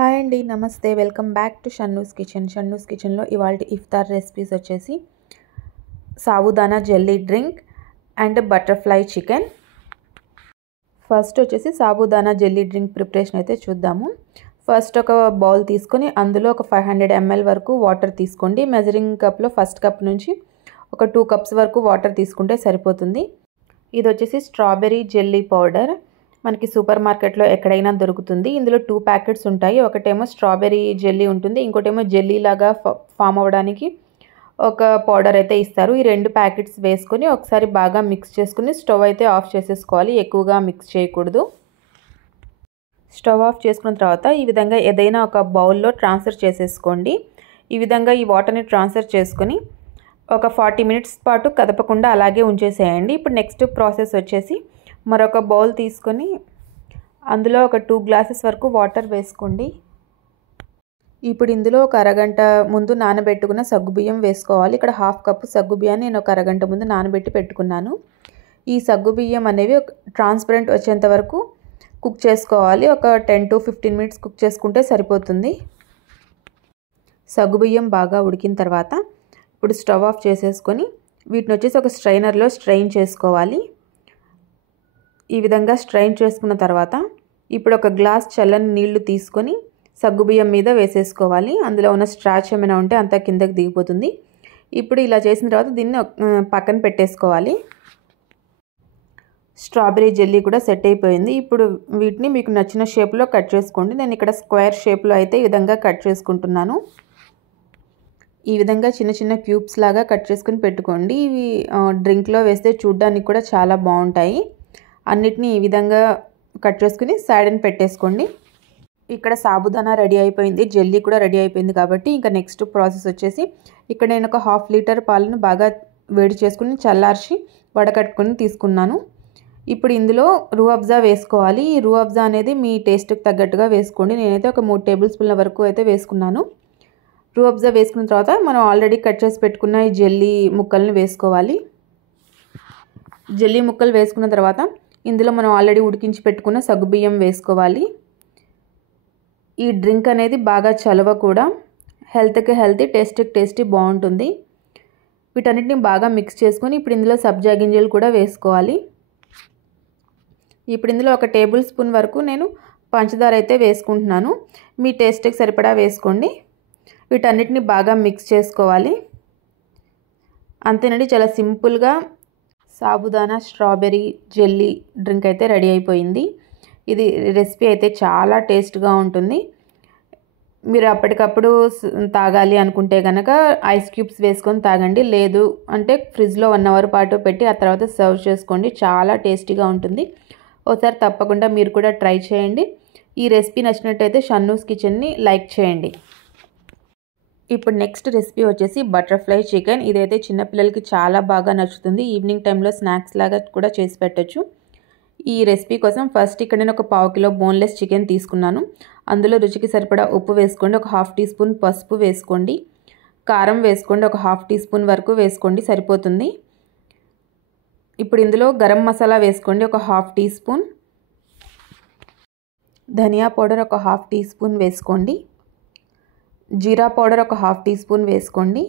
Hi అండి, నమస్తే. Welcome back to Shannu's kitchen. Shannu's కిచెన్లో ఇవాళ ఇఫ్తార్ రెసిపీస్ వచ్చేసి sabudana jelly drink and butterfly chicken. First వచ్చేసి సాబుదానా జెల్లీ డ్రింక్ ప్రిపరేషన్ అయితే చూద్దాము. ఫస్ట్ ఒక బౌల్ తీసుకొని అందులో ఒక 500 ml వరకు వాటర్ తీసుకోండి. మెజరింగ్ కప్లో ఫస్ట్ కప్ నుంచి ఒక 2 cups వరకు వాటర్ తీసుకుంటే సరిపోతుంది. ఇది వచ్చేసి స్ట్రాబెర్రీ జెల్లీ పౌడర్. మనకి సూపర్ మార్కెట్లో ఎక్కడైనా దొరుకుతుంది. ఇందులో 2 ప్యాకెట్స్ ఉంటాయి. ఒకటేమో స్ట్రాబెర్రీ జెల్లీ ఉంటుంది, ఇంకోటేమో జెల్లీ లాగా ఫామ్ అవ్వడానికి ఒక పౌడర్ అయితే ఇస్తారు. ఈ 2 ప్యాకెట్స్ వేసుకొని ఒకసారి బాగా మిక్స్ చేసుకుని స్టవ్ అయితే ఆఫ్ చేసేసుకోవాలి. ఎక్కువగా మిక్స్ చేయకూడదు. స్టవ్ ఆఫ్ చేసుకున్న తర్వాత ఈ విధంగా ఏదైనా ఒక బౌల్లో ట్రాన్స్ఫర్ చేసేసుకోండి. ఈ విధంగా ఈ వాటర్ని ట్రాన్స్ఫర్ చేసుకొని ఒక 40 minutes పాటు కదపకుండా అలాగే ఉంచేసేయండి. ఇప్పుడు నెక్స్ట్ ప్రాసెస్ వచ్చేసి మరొక బౌల్ తీసుకొని అందులో ఒక 2 glasses వరకు వాటర్ వేసుకోండి. ఇప్పుడు ఇందులో ఒక అరగంట ముందు నానబెట్టుకున్న సగ్గుబియ్యం వేసుకోవాలి. ఇక్కడ 1/2 cup సగ్గుబియ్యాన్ని నేను ఒక అరగంట ముందు నానబెట్టి పెట్టుకున్నాను. ఈ సగ్గుబియ్యం అనేవి ట్రాన్స్పరెంట్ వచ్చేంత వరకు కుక్ చేసుకోవాలి. ఒక 10 to 15 minutes కుక్ చేసుకుంటే సరిపోతుంది. సగ్గుబియ్యం బాగా ఉడికిన తర్వాత ఇప్పుడు స్టవ్ ఆఫ్ చేసేసుకొని వీటిని వచ్చేసి ఒక స్ట్రైనర్లో స్ట్రెయిన్ చేసుకోవాలి. ఈ విధంగా స్ట్రెయిన్ చేసుకున్న తర్వాత ఇప్పుడు ఒక గ్లాస్ చల్లని నీళ్లు తీసుకొని సగ్గుబియ్యం మీద వేసేసుకోవాలి. అందులో ఉన్న స్ట్రాచ్ ఏమైనా ఉంటే అంతా కిందకి దిగిపోతుంది. ఇప్పుడు ఇలా చేసిన తర్వాత దీన్ని పక్కన పెట్టేసుకోవాలి. స్ట్రాబెర్రీ జెల్లీ కూడా సెట్ అయిపోయింది. ఇప్పుడు వీటిని మీకు నచ్చిన షేప్లో కట్ చేసుకోండి. నేను ఇక్కడ స్క్వేర్ షేప్లో అయితే ఈ విధంగా కట్ చేసుకుంటున్నాను. ఈ విధంగా చిన్న చిన్న క్యూబ్స్ లాగా కట్ చేసుకుని పెట్టుకోండి. ఇవి డ్రింక్లో వేస్తే చూడడానికి కూడా చాలా బాగుంటాయి. అన్నిటినీ ఈ విధంగా కట్ చేసుకుని సైడ్ని పెట్టేసుకోండి. ఇక్కడ సాబుదానా రెడీ అయిపోయింది, జెల్లీ కూడా రెడీ అయిపోయింది. కాబట్టి ఇంకా నెక్స్ట్ ప్రాసెస్ వచ్చేసి ఇక్కడ నేను ఒక 1/2 liter పాలను బాగా వేడి చేసుకుని చల్లార్చి వడకట్టుకుని తీసుకున్నాను. ఇప్పుడు ఇందులో రూఅబ్జా వేసుకోవాలి. ఈ రూఅబ్జా అనేది మీ టేస్ట్కి తగ్గట్టుగా వేసుకోండి. నేనైతే ఒక 3 tablespoons వరకు అయితే వేసుకున్నాను. రూఅబ్జా వేసుకున్న తర్వాత మనం ఆల్రెడీ కట్ చేసి పెట్టుకున్న ఈ జెల్లీ ముక్కల్ని వేసుకోవాలి. జెల్లీ ముక్కలు వేసుకున్న తర్వాత ఇందులో మనం ఆల్రెడీ ఉడికించి పెట్టుకున్న సగ్గుబియ్యం వేసుకోవాలి. ఈ డ్రింక్ అనేది బాగా చలవ కూడా, హెల్త్కి హెల్తీ, టేస్ట్కి టేస్టీ బాగుంటుంది. వీటన్నిటిని బాగా మిక్స్ చేసుకొని ఇప్పుడు ఇందులో సబ్జా గింజలు కూడా వేసుకోవాలి. ఇప్పుడు ఇందులో ఒక tablespoon వరకు నేను పంచదార అయితే వేసుకుంటున్నాను. మీ టేస్ట్కి సరిపడా వేసుకోండి. వీటన్నిటిని బాగా మిక్స్ చేసుకోవాలి. అంతేనండి, చాలా సింపుల్గా సాబుదానా స్ట్రాబెర్రీ జెల్లీ డ్రింక్ అయితే రెడీ అయిపోయింది. ఇది రెసిపీ అయితే చాలా టేస్ట్గా ఉంటుంది. మీరు అప్పటికప్పుడు తాగాలి అనుకుంటే కనుక ఐస్ క్యూబ్స్ వేసుకొని తాగండి. లేదు అంటే ఫ్రిడ్జ్లో 1 hour పాటు పెట్టి ఆ తర్వాత సర్వ్ చేసుకోండి. చాలా టేస్టీగా ఉంటుంది. ఒకసారి తప్పకుండా మీరు కూడా ట్రై చేయండి. ఈ రెసిపీ నచ్చినట్టయితే షన్నూస్ కిచెన్ని లైక్ చేయండి. ఇప్పుడు నెక్స్ట్ రెసిపీ వచ్చేసి బటర్ఫ్లై చికెన్. ఇదైతే చిన్నపిల్లలకి చాలా బాగా నచ్చుతుంది. ఈవినింగ్ టైంలో స్నాక్స్ లాగా కూడా చేసి పెట్టచ్చు. ఈ రెసిపీ కోసం ఫస్ట్ ఇక్కడ నేను ఒక 1/2 kilo బోన్లెస్ చికెన్ తీసుకున్నాను. అందులో రుచికి సరిపడా ఉప్పు వేసుకోండి. ఒక 1/2 teaspoon పసుపు వేసుకోండి. కారం వేసుకోండి. ఒక 1/2 teaspoon వరకు వేసుకోండి, సరిపోతుంది. ఇప్పుడు ఇందులో గరం మసాలా వేసుకోండి, ఒక 1/2 teaspoon. ధనియా పౌడర్ ఒక 1/2 teaspoon వేసుకోండి. జీరా పౌడర్ ఒక 1/2 teaspoon వేసుకోండి.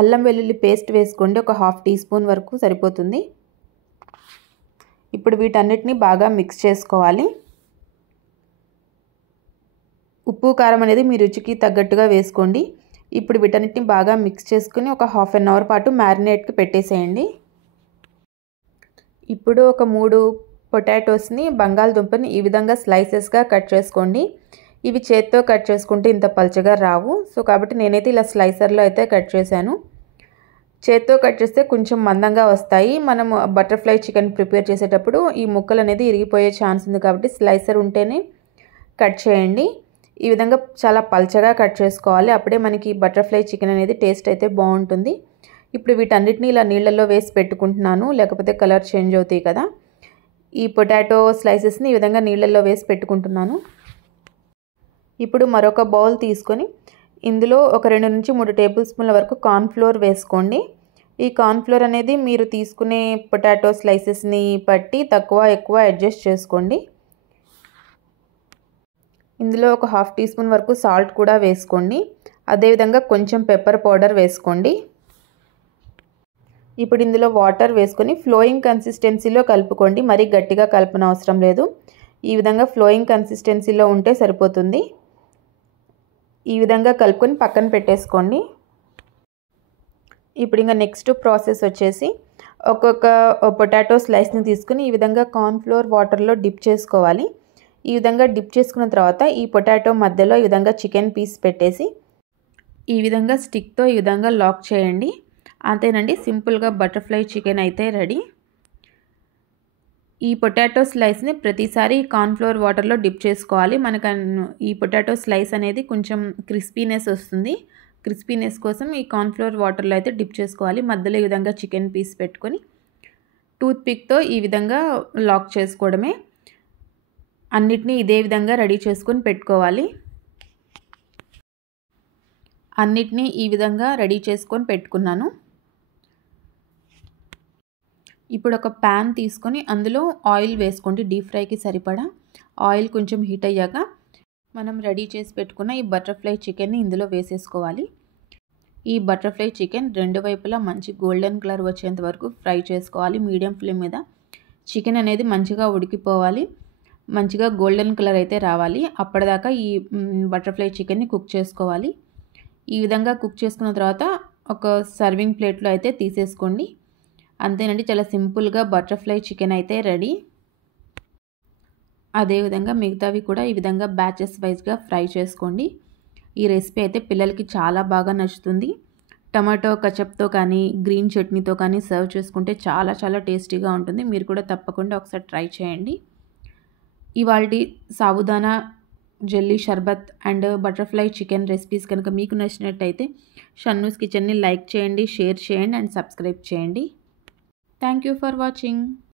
అల్లం వెల్లుల్లి పేస్ట్ వేసుకోండి, ఒక 1/2 teaspoon వరకు సరిపోతుంది. ఇప్పుడు వీటన్నిటిని బాగా మిక్స్ చేసుకోవాలి. ఉప్పు కారం అనేది మీ రుచికి తగ్గట్టుగా వేసుకోండి. ఇప్పుడు వీటన్నిటిని బాగా మిక్స్ చేసుకుని ఒక 1/2 hour పాటు మ్యారినేట్కి పెట్టేసేయండి. ఇప్పుడు ఒక 3 పొటాటోస్ని, బంగాళదుంపని ఈ విధంగా స్లైసెస్గా కట్ చేసుకోండి. ఇవి చేత్తో కట్ చేసుకుంటే ఇంత పల్చగా రావు. సో కాబట్టి నేనైతే ఇలా స్లైసర్లో అయితే కట్ చేశాను. చేత్తో కట్ చేస్తే కొంచెం మందంగా వస్తాయి. మనం బటర్ఫ్లై చికెన్ ప్రిపేర్ చేసేటప్పుడు ఈ ముక్కలు అనేది ఇరిగిపోయే ఛాన్స్ ఉంది. కాబట్టి స్లైసర్ ఉంటేనే కట్ చేయండి. ఈ విధంగా చాలా పల్చగా కట్ చేసుకోవాలి. అప్పుడే మనకి బటర్ఫ్లై చికెన్ అనేది టేస్ట్ అయితే బాగుంటుంది. ఇప్పుడు వీటన్నిటిని ఇలా నీళ్ళల్లో వేసి పెట్టుకుంటున్నాను, లేకపోతే కలర్ చేంజ్ అవుతాయి కదా. ఈ పొటాటో స్లైసెస్ని ఈ విధంగా నీళ్ళల్లో వేసి పెట్టుకుంటున్నాను. ఇప్పుడు మరొక బౌల్ తీసుకొని ఇందులో ఒక 2 నుంచి 3 tablespoons వరకు కార్న్ఫ్లోర్ వేసుకోండి. ఈ కార్న్ఫ్లోర్ అనేది మీరు తీసుకునే పొటాటో స్లైసెస్ని బట్టి తక్కువ ఎక్కువ అడ్జస్ట్ చేసుకోండి. ఇందులో ఒక హాఫ్ టీ స్పూన్ వరకు సాల్ట్ కూడా వేసుకోండి. అదేవిధంగా కొంచెం పెప్పర్ పౌడర్ వేసుకోండి. ఇప్పుడు ఇందులో వాటర్ వేసుకొని ఫ్లోయింగ్ కన్సిస్టెన్సీలో కలుపుకోండి. మరీ గట్టిగా కలపన అవసరం లేదు. ఈ విధంగా ఫ్లోయింగ్ కన్సిస్టెన్సీలో ఉంటే సరిపోతుంది. ఈ విధంగా కలుపుకొని పక్కన పెట్టేసుకోండి. ఇప్పుడు ఇంకా నెక్స్ట్ ప్రాసెస్ వచ్చేసి ఒక్కొక్క పొటాటో స్లైస్ని తీసుకుని ఈ విధంగా కార్న్ఫ్లోర్ వాటర్లో డిప్ చేసుకోవాలి. ఈ విధంగా డిప్ చేసుకున్న తర్వాత ఈ పొటాటో మధ్యలో ఈ విధంగా చికెన్ పీస్ పెట్టేసి ఈ విధంగా స్టిక్తో ఈ విధంగా లాక్ చేయండి. అంతేనండి, సింపుల్గా బటర్ఫ్లై చికెన్ అయితే రెడీ. ఈ పొటాటో స్లైస్ని ప్రతిసారి కార్న్ఫ్లోర్ వాటర్లో డిప్ చేసుకోవాలి. మనకు ఈ పొటాటో స్లైస్ అనేది కొంచెం క్రిస్పీనెస్ వస్తుంది. క్రిస్పీనెస్ కోసం ఈ కార్న్ఫ్లోర్ వాటర్లో అయితే డిప్ చేసుకోవాలి. మధ్యలో ఈ విధంగా చికెన్ పీస్ పెట్టుకొని టూత్ పిక్తో ఈ విధంగా లాక్ చేసుకోవడమే. అన్నిటినీ ఇదే విధంగా రెడీ చేసుకొని పెట్టుకోవాలి. అన్నిటినీ ఈ విధంగా రెడీ చేసుకొని పెట్టుకున్నాను. ఇప్పుడు ఒక ప్యాన్ తీసుకొని అందులో ఆయిల్ వేసుకోండి. డీప్ ఫ్రైకి సరిపడా ఆయిల్ కొంచెం హీట్ అయ్యాక మనం రెడీ చేసి పెట్టుకున్న ఈ బటర్ఫ్లై చికెన్ని ఇందులో వేసేసుకోవాలి. ఈ బటర్ఫ్లై చికెన్ రెండు వైపులా మంచి గోల్డెన్ కలర్ వచ్చేంత వరకు ఫ్రై చేసుకోవాలి. మీడియం ఫ్లేమ్ మీద చికెన్ అనేది మంచిగా ఉడికిపోవాలి. మంచిగా గోల్డెన్ కలర్ అయితే రావాలి. అప్పటిదాకా ఈ బటర్ఫ్లై చికెన్ని కుక్ చేసుకోవాలి. ఈ విధంగా కుక్ చేసుకున్న తర్వాత ఒక సర్వింగ్ ప్లేట్లో అయితే తీసేసుకోండి. అంతేనండి, చాలా సింపుల్గా బటర్ఫ్లై చికెన్ అయితే రెడీ. అదేవిధంగా మిగతావి కూడా ఈ విధంగా బ్యాచెస్ వైజ్గా ఫ్రై చేసుకోండి. ఈ రెసిపీ అయితే పిల్లలకి చాలా బాగా నచ్చుతుంది. టమాటో కచప్తో కానీ గ్రీన్ చట్నీతో కానీ సర్వ్ చేసుకుంటే చాలా చాలా టేస్టీగా ఉంటుంది. మీరు కూడా తప్పకుండా ఒకసారి ట్రై చేయండి. ఇవాల్టి sabudana jelly sharbat and butterfly chicken recipes కనుక మీకు నచ్చినట్టయితే షన్నూస్ కిచెన్ని లైక్ చేయండి, షేర్ చేయండి అండ్ సబ్స్క్రైబ్ చేయండి. Thank you for watching.